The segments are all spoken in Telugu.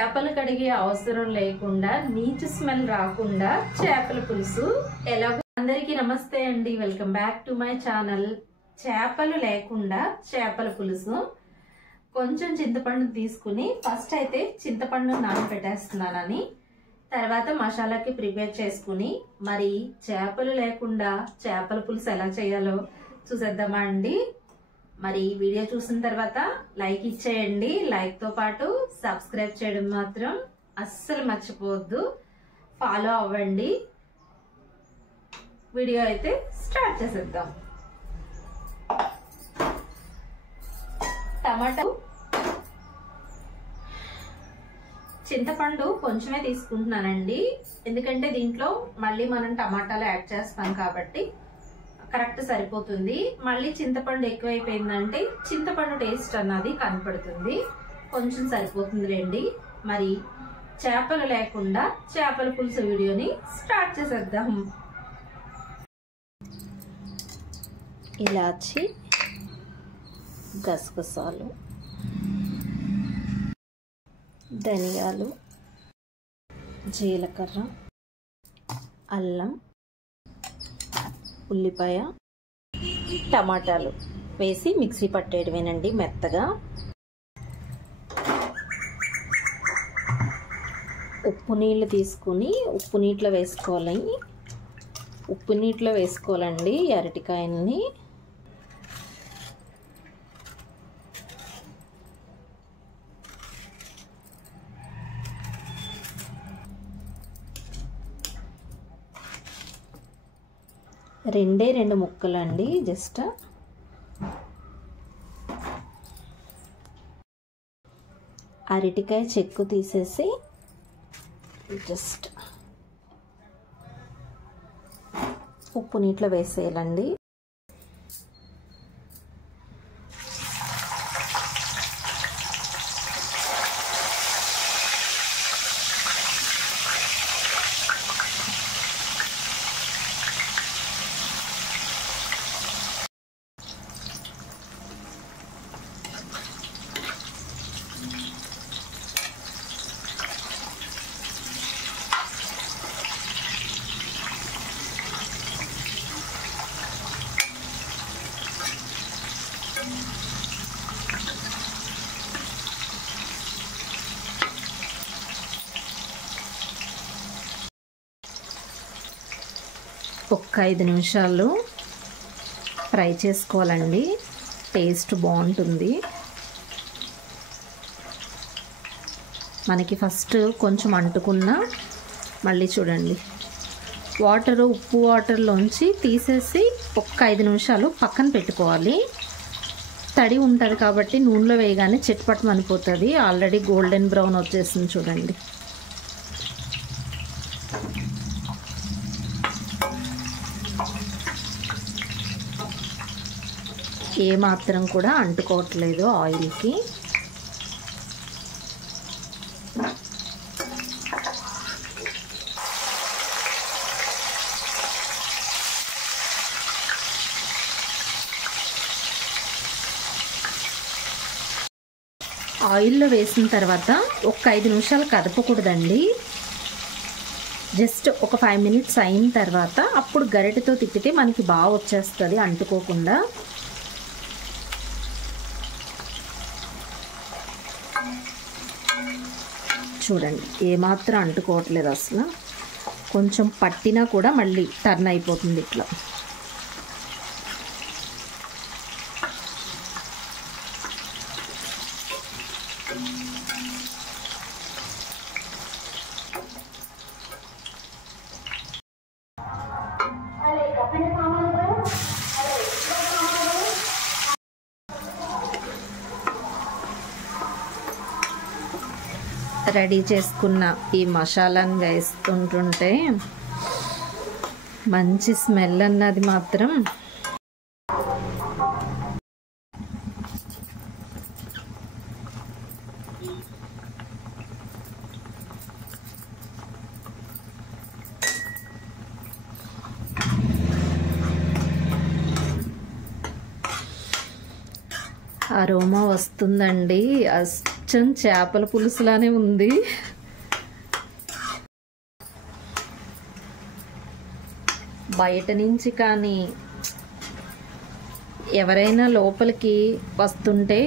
చేపలు కడిగే అవసరం లేకుండా నీచు స్మెల్ రాకుండా చేపల పులుసు ఎలాగో. అందరికీ నమస్తే అండి, welcome back to my channel. చేపలు లేకుండా చేపల పులుసు. కొంచెం చింతపండు తీసుకుని ఫస్ట్ అయితే చింతపండు నానబెట్టేస్తున్నానని, తర్వాత మసాలాకి ప్రిపేర్ చేసుకుని మరి చేపలు లేకుండా చేపల పులుసు ఎలా చేయాలో చూసేద్దామా అండి. మరి వీడియో చూసిన తర్వాత లైక్ ఇచ్చేయండి. లైక్ తో పాటు సబ్స్క్రైబ్ చేయడం మాత్రం అస్సలు మర్చిపోవద్దు. ఫాలో అవ్వండి. వీడియో అయితే స్టార్ట్ చేసేద్దాం. టమాటో, చింతపండు కొంచెమే తీసుకుంటున్నానండి, ఎందుకంటే దీంట్లో మళ్ళీ మనం టమాటాలు యాడ్ చేస్తాం కాబట్టి కరెక్ట్ సరిపోతుంది. మళ్ళీ చింతపండు ఎక్కువైపోయిందంటే చింతపండు టేస్ట్ అన్నది కనపడుతుంది. కొంచెం సరిపోతుంది రండి. మరి చేపలు లేకుండా చేపల పులుసు వీడియోని స్టార్ట్ చేసేద్దాం. ఇలాచి, గసగసాలు, ధనియాలు, జీలకర్ర, అల్లం, ఉల్లిపాయ, టమాటాలు వేసి మిక్సీ పట్టేయడమేనండి మెత్తగా. ఉప్పు నీళ్ళు తీసుకుని ఉప్పు నీటిలో వేసుకోవాలండి అరటికాయల్ని. రెండు ముక్కలు అండి, జస్ట్ అరటికాయ చెక్కు తీసేసి జస్ట్ ఉప్పు నీటిలో వేసేయాలండి. ఒక్క 5 నిమిషాలు ఫ్రై చేసుకోవాలండి, టేస్ట్ బాగుంటుంది. మనకి ఫస్ట్ కొంచెం అంటుకున్న మళ్ళీ చూడండి ఉప్పు వాటర్లోంచి తీసేసి ఒక్క 5 నిమిషాలు పక్కన పెట్టుకోవాలి. తడి ఉంటుంది కాబట్టి నూనెలో వేయగానే చిట్పట్ మనిపోతుంది. ఆల్రెడీ గోల్డెన్ బ్రౌన్ వచ్చేసింది చూడండి. ఏ మాత్రం కూడా అంటుకోవట్లేదు ఆయిల్కి. ఆయిల్లో వేసిన తర్వాత ఒక 5 నిమిషాలు కదపకూడదండి. జస్ట్ ఒక 5 మినిట్స్ అయిన తర్వాత అప్పుడు గరిటెతో తిప్పితే మనకి బాగా వచ్చేస్తుంది అంటుకోకుండా. చూడండి ఏమాత్రం అంటుకోవట్లేదు అసలు. కొంచెం పట్టినా కూడా మళ్ళీ టర్న్ అయిపోతుంది ఇట్లా. రెడీ చేసుకున్న ఈ మసాలాను వేస్తుంటుంటే మంచి స్మెల్ అన్నది మాత్రం అరోమా వస్తుందండి. అచ్చం చేపల పులుసులానే ఉంది. బయట నుంచి కానీ ఎవరైనా లోపలికి వస్తుంటే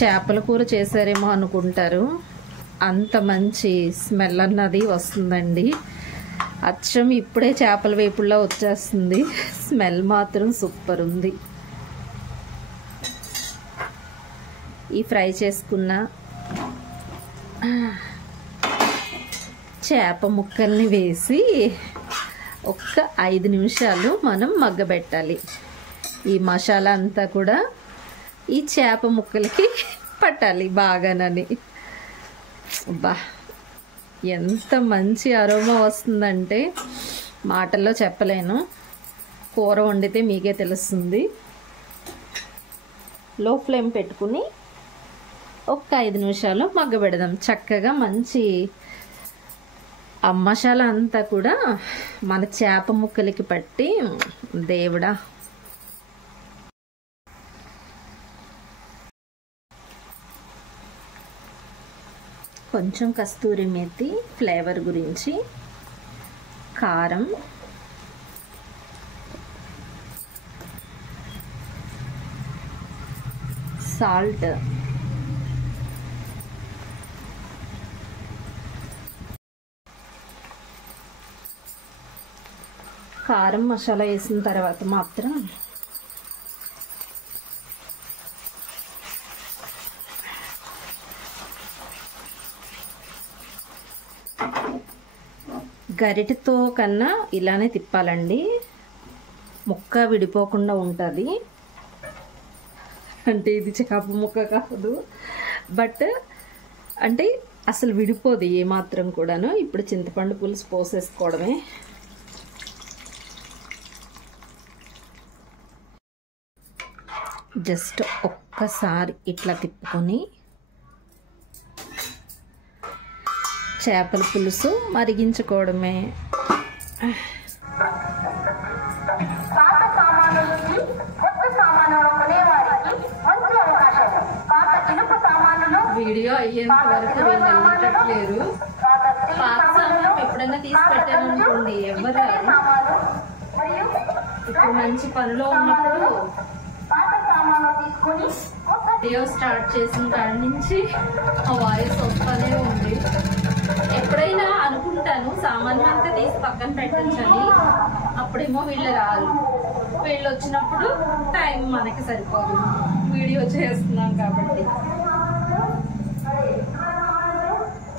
చేపల కూర చేశారేమో అనుకుంటారు. అంత మంచి స్మెల్ అన్నది వస్తుందండి. అచ్చం ఇప్పుడే చేపల వేపుడులా వచ్చేస్తుంది. స్మెల్ మాత్రం సూపర్ ఉంది. ఈ ఫ్రై చేసుకున్న చేప ముక్కల్ని వేసి ఒక్క 5 నిమిషాలు మనం మగ్గబెట్టాలి. ఈ మసాలా అంతా కూడా ఈ చేప ముక్కలకి పట్టాలి బాగానని. బా ఎంత మంచి అరోమా వస్తుందంటే మాటల్లో చెప్పలేను. కూర వండితే మీకే తెలుస్తుంది. లో ఫ్లేమ్ పెట్టుకుని ఒక్క 5 నిమిషాలు మగ్గబెడదాం. చక్కగా మంచి ఆ మసాలా అంతా కూడా మన చేప ముక్కలకి పట్టి దేవుడా. కొంచెం కస్తూరి మేతి ఫ్లేవర్ గురించి, కారం, సాల్ట్, కారం మసాలా వేసిన తర్వాత మాత్రం గరిటెతో కన్నా ఇలానే తిప్పాలండి. ముక్క విడిపోకుండా ఉంటుంది. అంటే ఇది చేప ముక్క కాదు, బట్ అంటే అసలు విడిపోదు ఏమాత్రం కూడాను. ఇప్పుడు చింతపండు పులుసు పోసేసుకోవడమే. జస్ట్ ఒక్కసారి ఇట్లా తిప్పుకొని చేపల పులుసు మరిగించుకోవడమే. వీడియో అయ్యేంత వరకు వీళ్ళు వెళ్ళేటట్లేరు. పాత సామాను ఎప్పుడైనా తీసి పెట్టాను అనుకోండి ఎవరు. ఇప్పుడు మంచి పనిలో ఉన్నప్పుడు వీడియో స్టార్ట్ చేసిన కాడి నుంచి ఆ వాయిస్ వస్తూనే ఉంది. ఎప్పుడైనా అనుకుంటాను సామాన్యం అంతా తీసి పక్కన పెట్టించని, అప్పుడేమో వీళ్ళు రారు. వీళ్ళు వచ్చినప్పుడు టైం మనకి సరిపోదు, వీడియో చేస్తున్నాం కాబట్టి.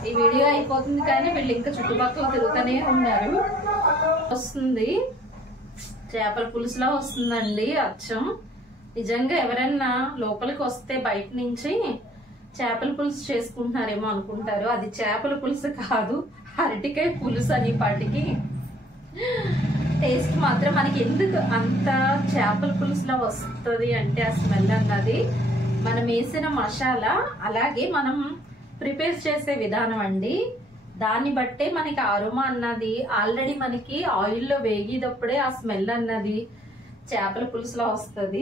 ఈ వీడియో అయిపోతుంది కానీ వీళ్ళు ఇంకా చుట్టుపక్కల తిరుగుతూనే ఉన్నారు. వస్తుంది చేపల పులుసులా వస్తుందండి అచ్చం. నిజంగా ఎవరైనా లోపలికి వస్తే బయట నుంచి చేపల పులుసు చేసుకుంటున్నారేమో అనుకుంటారు. అది చేపల పులుసు కాదు, అరటికాయ పులుసు అని. పాటికి టేస్ట్ మాత్రం మనకి ఎందుకు అంత చేపల పులుసులా వస్తుంది అంటే ఆ స్మెల్ అన్నది మనం వేసిన మసాలా, అలాగే మనం ప్రిపేర్ చేసే విధానం అండి. దాన్ని బట్టే మనకి అరోమా అన్నది ఆల్రెడీ మనకి ఆయిల్లో వేగేటప్పుడే ఆ స్మెల్ అన్నది చేపల పులుసులా వస్తుంది.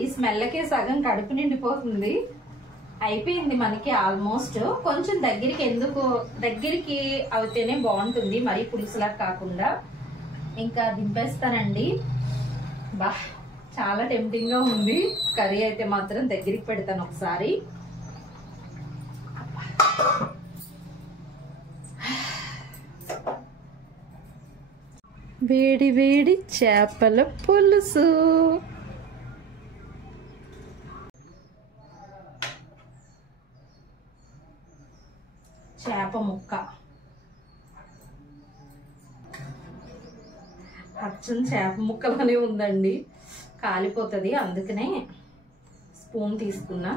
ఈ స్మెల్కే సగం కడుపు నిండిపోతుంది. అయిపోయింది మనకి ఆల్మోస్ట్. కొంచెం దగ్గరికి అవుతేనే బాగుంటుంది, మరీ పులుసులా కాకుండా. ఇంకా దింపేస్తానండి. బా చాలా టెంప్టింగ్ గా ఉంది. కర్రీ అయితే మాత్రం దగ్గరికి పెడతాను ఒకసారి. వేడి వేడి చేపల పులుసు. చేప ముక్క అచ్చం చేప ముక్కలనే ఉందండి. కాలిపోతుంది, అందుకనే స్పూన్ తీసుకున్నా.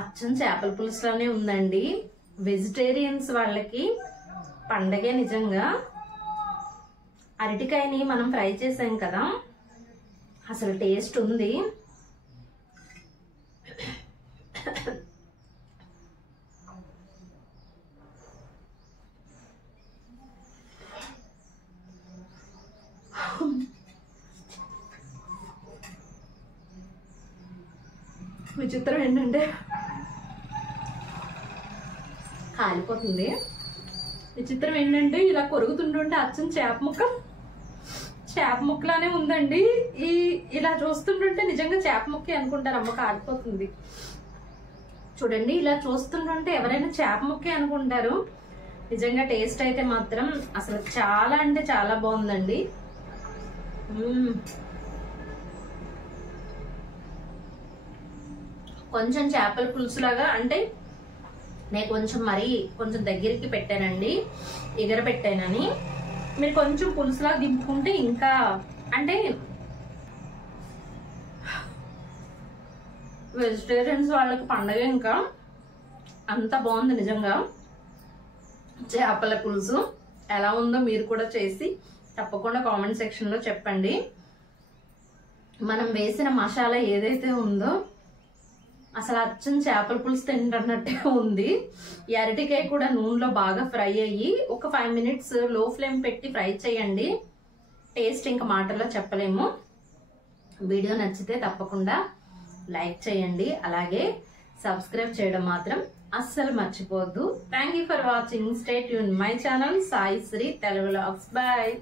అచ్చం చేపల పులుసులోనే ఉందండి. వెజిటేరియన్స్ వాళ్ళకి పండగే నిజంగా. అరటికాయని మనం ఫ్రై చేసాం కదా, అసలు టేస్ట్ ఉంది. విచిత్రం ఏంటంటే కాలిపోతుంది. విచిత్రం ఏంటంటే ఇలా కొరుగుతుంటుంటే అచ్చం చేప ముక్కలానే ఉందండి. ఇలా చూస్తుంటుంటే నిజంగా చేప ముక్కే అనుకుంటారు. అమ్మ కాలిపోతుంది చూడండి. ఇలా చూస్తుంటుంటే ఎవరైనా చేప ముక్కే అనుకుంటారు. నిజంగా టేస్ట్ అయితే మాత్రం అసలు చాలా అంటే చాలా బాగుందండి. కొంచెం చేపల పులుసు లాగా, అంటే నేను కొంచెం దగ్గరికి పెట్టానండి, ఎగర పెట్టానని. మీరు కొంచెం పులుసులాగా దింపుకుంటే ఇంకా, అంటే వెజిటేరియన్స్ వాళ్ళకి పండగ ఇంకా అంత బాగుంది నిజంగా. చేపల పులుసు ఎలా ఉందో మీరు కూడా చేసి తప్పకుండా కామెంట్ సెక్షన్ లో చెప్పండి. మనం వేసిన మసాలా ఏదైతే ఉందో అసలు అచ్చం చేపల పులుసు తింటున్నట్టే ఉంది. ఈ అరటికాయ కూడా నూనెలో బాగా ఫ్రై అయ్యి ఒక 5 minutes లో ఫ్లేమ్ పెట్టి ఫ్రై చేయండి. టేస్ట్ ఇంకా మాటల్లో చెప్పలేము. వీడియో నచ్చితే తప్పకుండా లైక్ చేయండి, అలాగే సబ్స్క్రైబ్ చేయడం మాత్రం అస్సలు మర్చిపోవద్దు. Thank you for watching. Stay tune my channel Sai Sri Telugu vlogs. Bye.